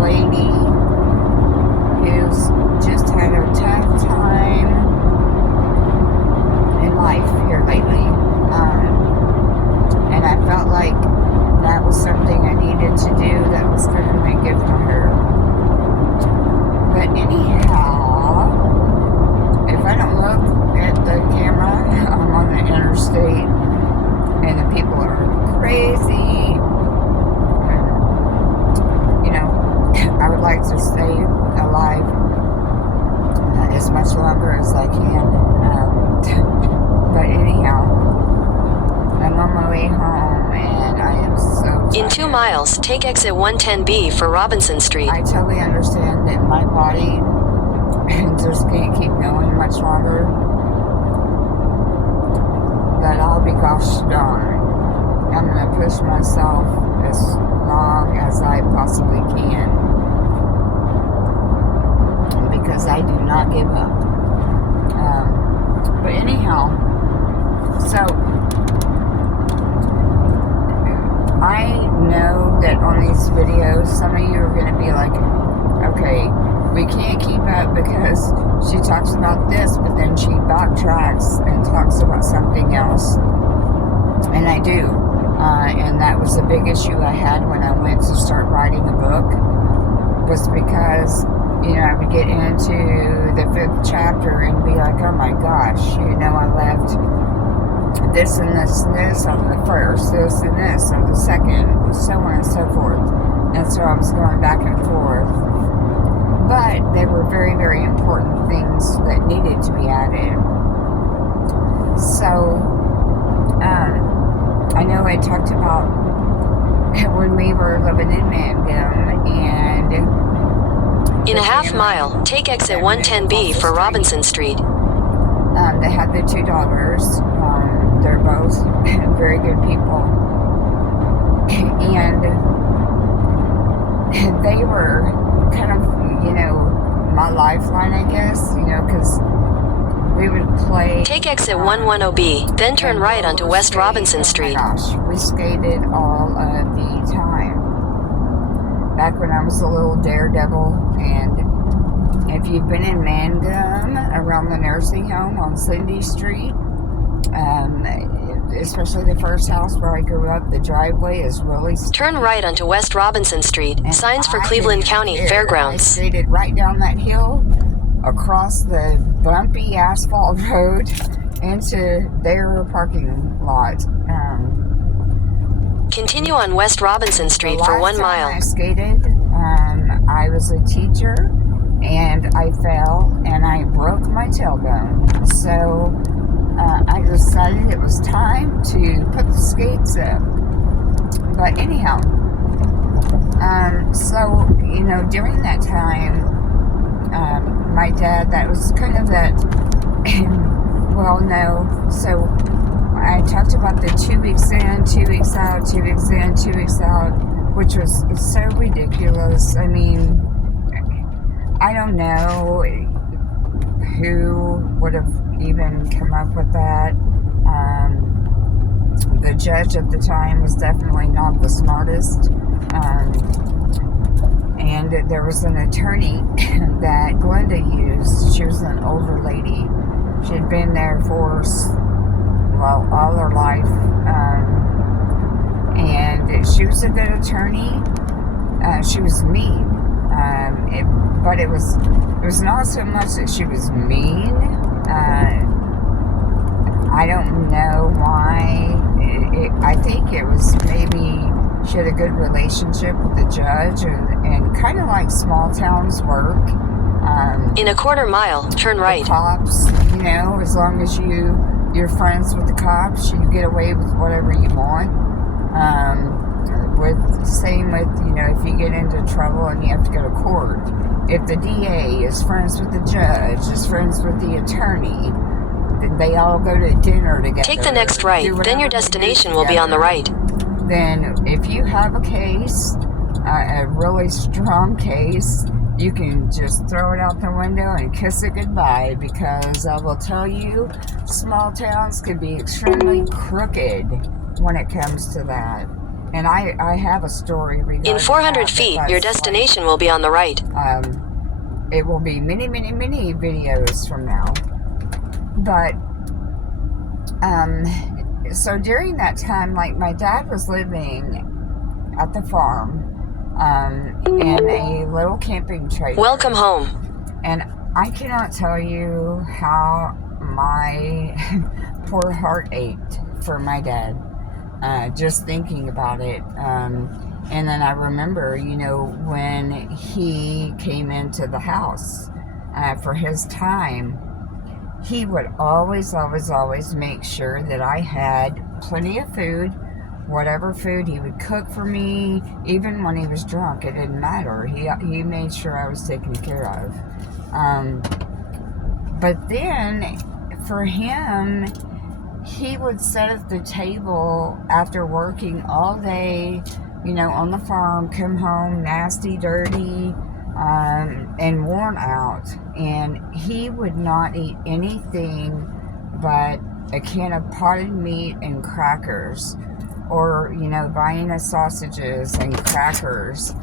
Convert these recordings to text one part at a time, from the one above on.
lady who's just had a tough time in life here lately. And I felt like that was something I needed to do that was going to make it for her. But anyhow, if I don't look at the camera, I'm on the interstate and the people are crazy. You know, I would like to stay alive as much longer as I can. But anyhow, I'm on my way home and I am so tired. In 2 miles, take exit 110B for Robinson Street. I totally understand that my body just can't keep going much longer. But I'll be gosh darn. I'm going to push myself as long as I possibly can. Because I do not give up. But anyhow, so I know that on these videos, some of you are going to be like, okay, we can't keep up because she talks about this, but then she backtracks and talks about something else. And I do. And that was the big issue I had when I went to start writing a book, was because, you know, I would get into the 5th chapter and be like, oh my gosh, you know, I left this and this and this on the first, this and this on the second, so on and so forth. And so I was going back and forth. But they were very, very important things that needed to be added. So, I know I talked about when we were living in Mangum, and in a half mile, take exit 110B for Robinson Street. They had the 2 daughters. They're both very good people. And they were kind of, you know, my lifeline, I guess, you know, because we would play. Take exit 110B, then turn right onto West Robinson Street. Oh my gosh, we skated all of the time. Back when I was a little daredevil. And if you've been in Mangum, around the nursing home on Cindy Street, especially the first house where I grew up, the driveway is really steep. Turn right onto West Robinson Street. And Signs for I Cleveland didn't County care. Fairgrounds. I skated right down that hill, across the bumpy asphalt road, into their parking lot. Continue on West Robinson Street for 1 mile. I skated. I was a teacher, and I fell, and I broke my tailbone. So I decided it was time to put the skates up. But anyhow, so, you know, during that time, my dad, that was kind of that, well, no, so I talked about the 2 weeks in, 2 weeks out, 2 weeks in, 2 weeks out, which was so ridiculous. I mean, I don't know who would have even come up with that. The judge at the time was definitely not the smartest. And there was an attorney that Glenda used. She was an older lady. She had been there for, well, all her life. And she was a good attorney. She was mean. But it was not so much that she was mean. I don't know why. I think it was maybe she had a good relationship with the judge, and kind of like small towns work. In a quarter mile, turn right. The cops, you know, as long as you're friends with the cops, you get away with whatever you want. Same with, you know, if you get into trouble and you have to go to court. If the DA is friends with the judge, is friends with the attorney, then they all go to dinner together. Take the next right, then your destination will be on the right. Then if you have a case, a really strong case, you can just throw it out the window and kiss it goodbye, because I will tell you, small towns can be extremely crooked when it comes to that. And I have a story regarding In 400 that, feet, but your that's destination will be on the right. it will be many, many, many videos from now. But, so during that time, like, my dad was living at the farm, in a little camping trailer. Welcome home. And I cannot tell you how my poor heart ached for my dad, just thinking about it. And then I remember, you know, when he came into the house for his time, he would always, always, always make sure that I had plenty of food. Whatever food he would cook for me, even when he was drunk, it didn't matter. He made sure I was taken care of. But then, for him, he would sit at the table after working all day, you know, on the farm, come home nasty, dirty, and worn out. And he would not eat anything but a can of potted meat and crackers, or, you know, buying us sausages and crackers.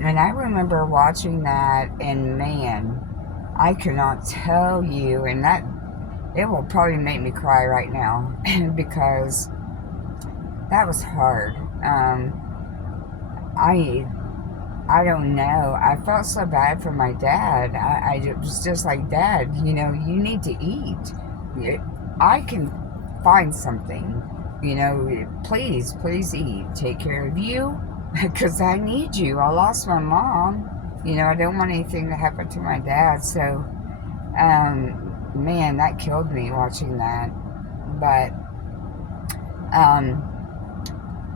And I remember watching that, and man, I cannot tell you, and that, it will probably make me cry right now, because that was hard. I don't know. I felt so bad for my dad. I was just like, Dad, you know, you need to eat. I can find something, you know, please eat. Take care of you, because I need you. I lost my mom. You know, I don't want anything to happen to my dad. So, man, that killed me watching that. But,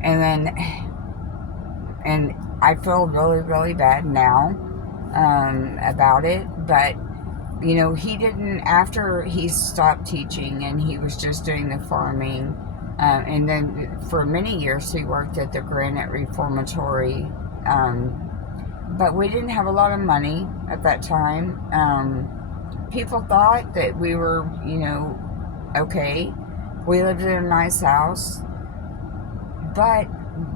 and I feel really, really bad now, about it. But, you know, he didn't, after he stopped teaching and he was just doing the farming, and then for many years he worked at the Granite Reformatory, but we didn't have a lot of money at that time. People thought that we were, you know, okay. We lived in a nice house, but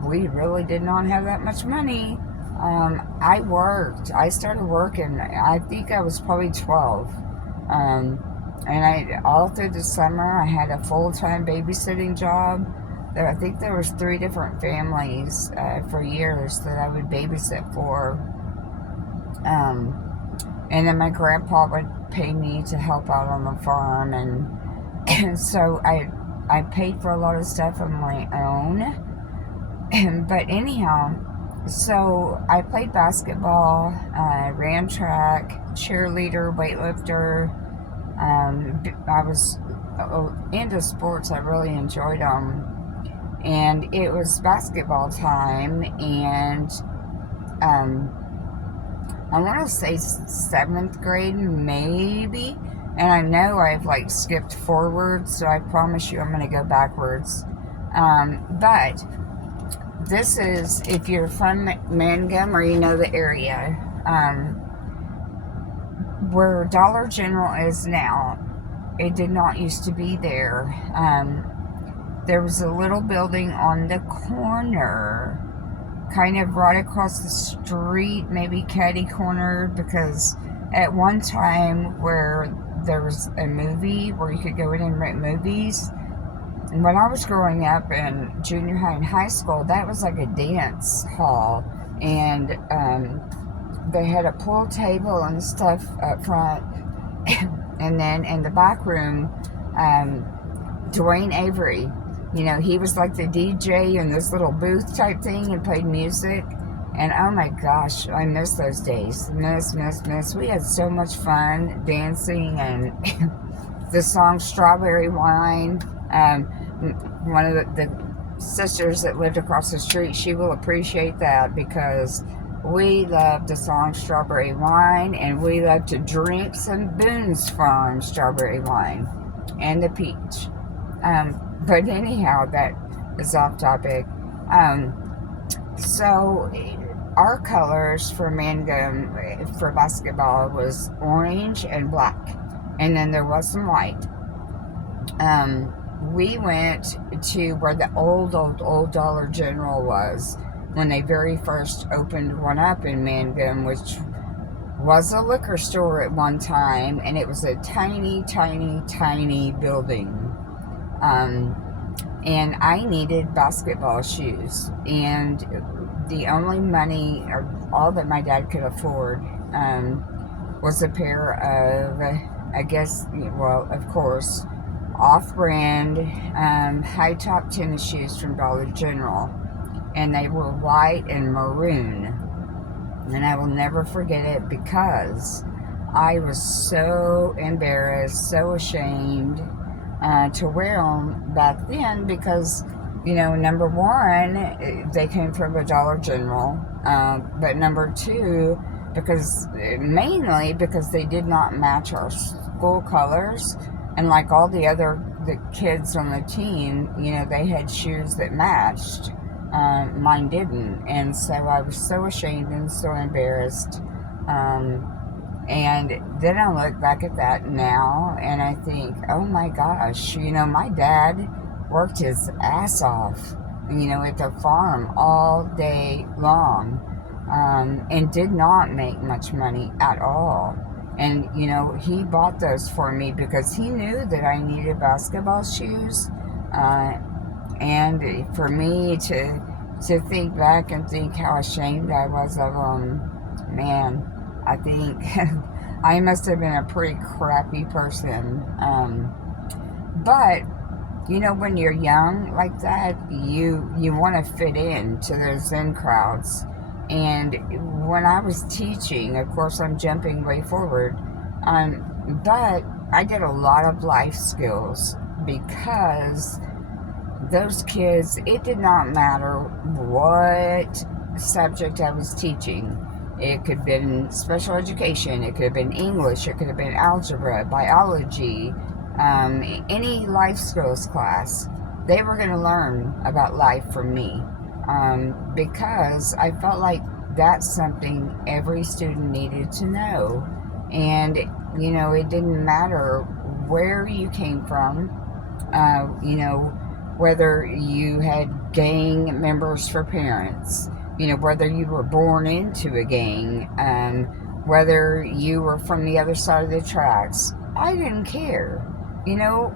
we really did not have that much money. I started working, I think I was probably 12. And all through the summer, I had a full-time babysitting job. I think there was 3 different families for years that I would babysit for. And then my grandpa would pay me to help out on the farm, and so I paid for a lot of stuff on my own. But anyhow, so I played basketball, ran track, cheerleader, weightlifter. I was into sports. I really enjoyed them. And it was basketball time, and I want to say 7th grade, maybe. And I know I've like skipped forward, so I promise you I'm going to go backwards. But this is, if you're from Mangum or you know the area, where Dollar General is now, it did not used to be there. There was a little building on the corner, kind of right across the street, maybe catty corner, because at one time where there was a movie where you could go in and rent movies. And when I was growing up in junior high and high school, that was like a dance hall. And they had a pool table and stuff up front. And then in the back room, Dwayne Avery, you know, he was like the DJ in this little booth type thing and played music. And oh my gosh, I miss those days. Miss. We had so much fun dancing, and the song Strawberry Wine. One of the sisters that lived across the street, she will appreciate that, because we loved the song Strawberry Wine, and we loved to drink some Boone's Farm strawberry wine and the peach. But anyhow, that is off topic. So our colors for Mangum for basketball was orange and black, and then there was some white. we went to where the old Dollar General was when they very first opened one up in Mangum, which was a liquor store at one time, and it was a tiny, tiny, tiny building. Um, and I needed basketball shoes, and the only money or all that my dad could afford was a pair of, I guess, well, of course, off-brand high-top tennis shoes from Dollar General, and they were white and maroon. And I will never forget it because I was so embarrassed, so ashamed to wear them back then because, number one, they came from a Dollar General, but number two, mainly because they did not match our school colors, and like all the kids on the team, they had shoes that matched. Mine didn't, and so I was so ashamed and so embarrassed. And then I look back at that now and I think, oh my gosh, my dad worked his ass off, at the farm all day long, and did not make much money at all. And, he bought those for me because he knew that I needed basketball shoes. And for me to think back and think how ashamed I was of them, man, I think I must have been a pretty crappy person. But when you're young like that, you want to fit in to those in crowds. And when I was teaching, of course, I'm jumping way forward, but I did a lot of life skills because those kids, it did not matter what subject I was teaching. It could have been special education, it could have been English, it could have been algebra, biology, any life skills class. They were going to learn about life from me, because I felt like that's something every student needed to know. And, it didn't matter where you came from, whether you had gang members for parents, whether you were born into a gang, whether you were from the other side of the tracks. I didn't care,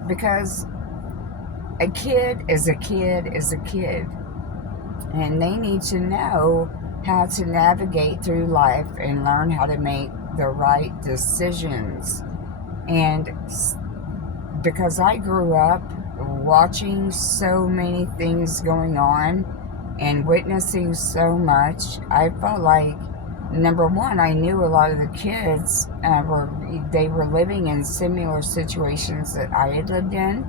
because a kid is a kid is a kid. And they need to know how to navigate through life and learn how to make the right decisions. And because I grew up watching so many things going on and witnessing so much, I felt like, number one, I knew a lot of the kids were living in similar situations that I had lived in,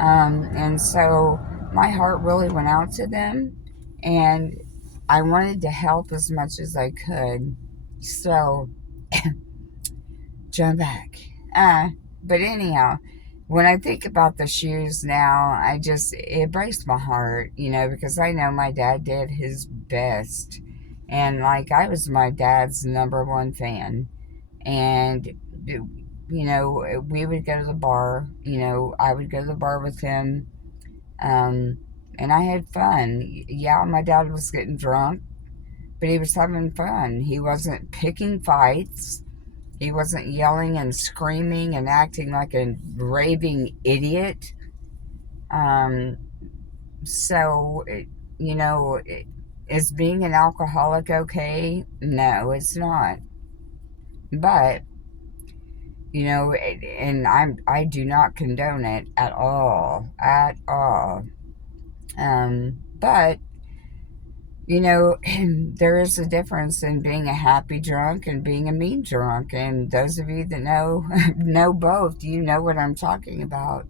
and so my heart really went out to them, and I wanted to help as much as I could. So jump back. But anyhow, when I think about the shoes now, it breaks my heart, because I know my dad did his best. And like, I was my dad's number one fan. And, we would go to the bar, I would go to the bar with him. And I had fun. Yeah, my dad was getting drunk, but he was having fun. He wasn't picking fights. He wasn't yelling and screaming and acting like a raving idiot. Um, so, is being an alcoholic okay? No, it's not. But, and I do not condone it at all. At all. But there is a difference in being a happy drunk and being a mean drunk. And those of you that know, know both, you know what I'm talking about.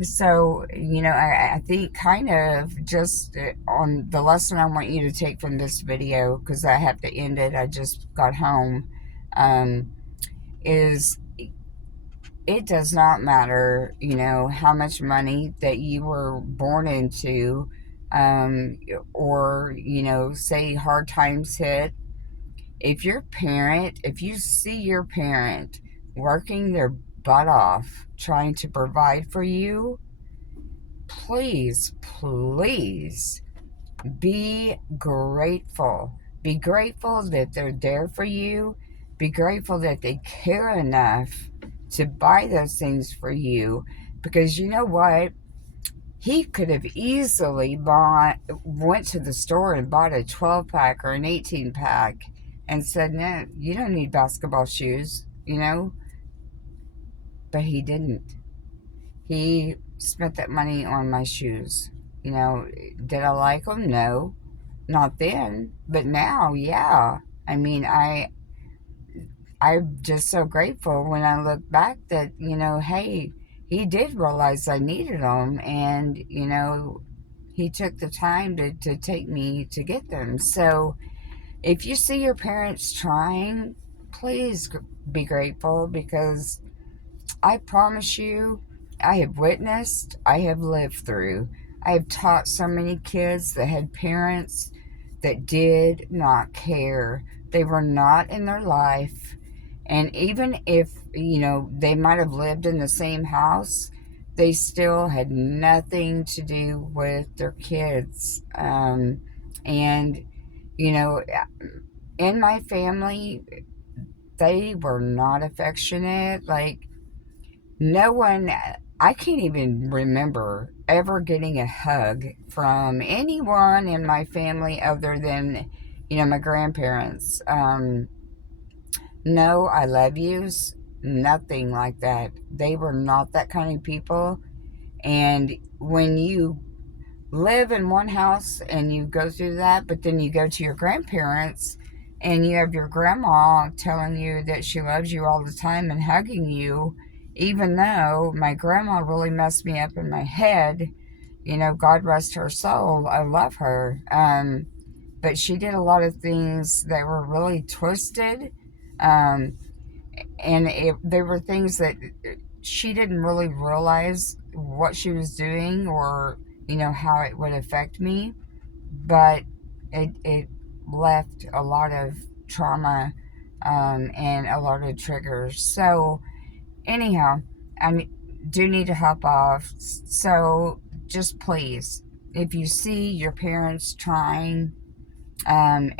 So, I think kind of just on the lesson I want you to take from this video, because I have to end it, I just got home, is it does not matter, how much money that you were born into, or, say hard times hit. If you see your parent working their butt off trying to provide for you, please, please be grateful. Be grateful that they're there for you. Be grateful that they care enough to buy those things for you. Because you know what? He could have easily went to the store and bought a 12 pack or an 18 pack and said, no, you don't need basketball shoes, but he didn't. He spent that money on my shoes. Did I like them? No, not then, but now, yeah. I mean, I'm just so grateful when I look back that, hey, he did realize I needed them, and, he took the time to take me to get them. So if you see your parents trying, please be grateful, because I promise you, I have witnessed, I have lived through. I have taught so many kids that had parents that did not care. They were not in their life. And even if, they might have lived in the same house, they still had nothing to do with their kids. And, in my family, they were not affectionate. Like, no one, I can't even remember ever getting a hug from anyone in my family other than, my grandparents. No, I love yous, nothing like that. They were not that kind of people. And when you live in one house and you go through that, but then you go to your grandparents and you have your grandma telling you that she loves you all the time and hugging you, even though my grandma really messed me up in my head, God rest her soul, I love her. But she did a lot of things that were really twisted. Um, and they were things that she didn't really realize what she was doing, or how it would affect me, but it left a lot of trauma, and a lot of triggers. So anyhow, I do need to hop off. So just please, if you see your parents trying, and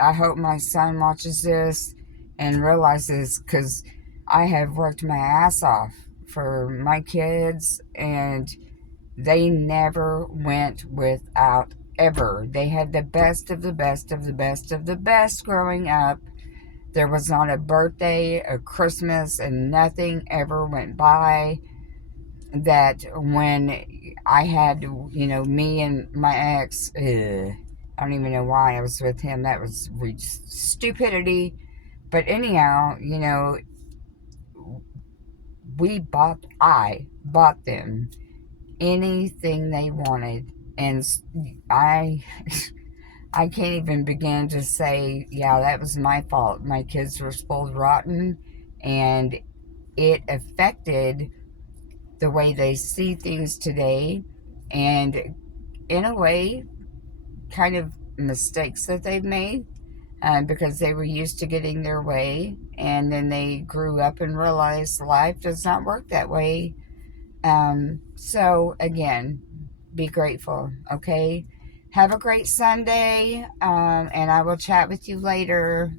I hope my son watches this and realizes, because I have worked my ass off for my kids, and they never went without, ever. They had the best of the best of the best of the best growing up. There was not a birthday, a Christmas, and nothing ever went by that when I had, me and my ex, I don't even know why I was with him. That was stupidity. But anyhow, I bought them anything they wanted. And I I can't even begin to say, yeah, that was my fault. My kids were spoiled rotten, and it affected the way they see things today, and in a way, kind of mistakes that they've made, because they were used to getting their way, and then they grew up and realized life does not work that way. So again, be grateful, okay? Have a great Sunday, and I will chat with you later.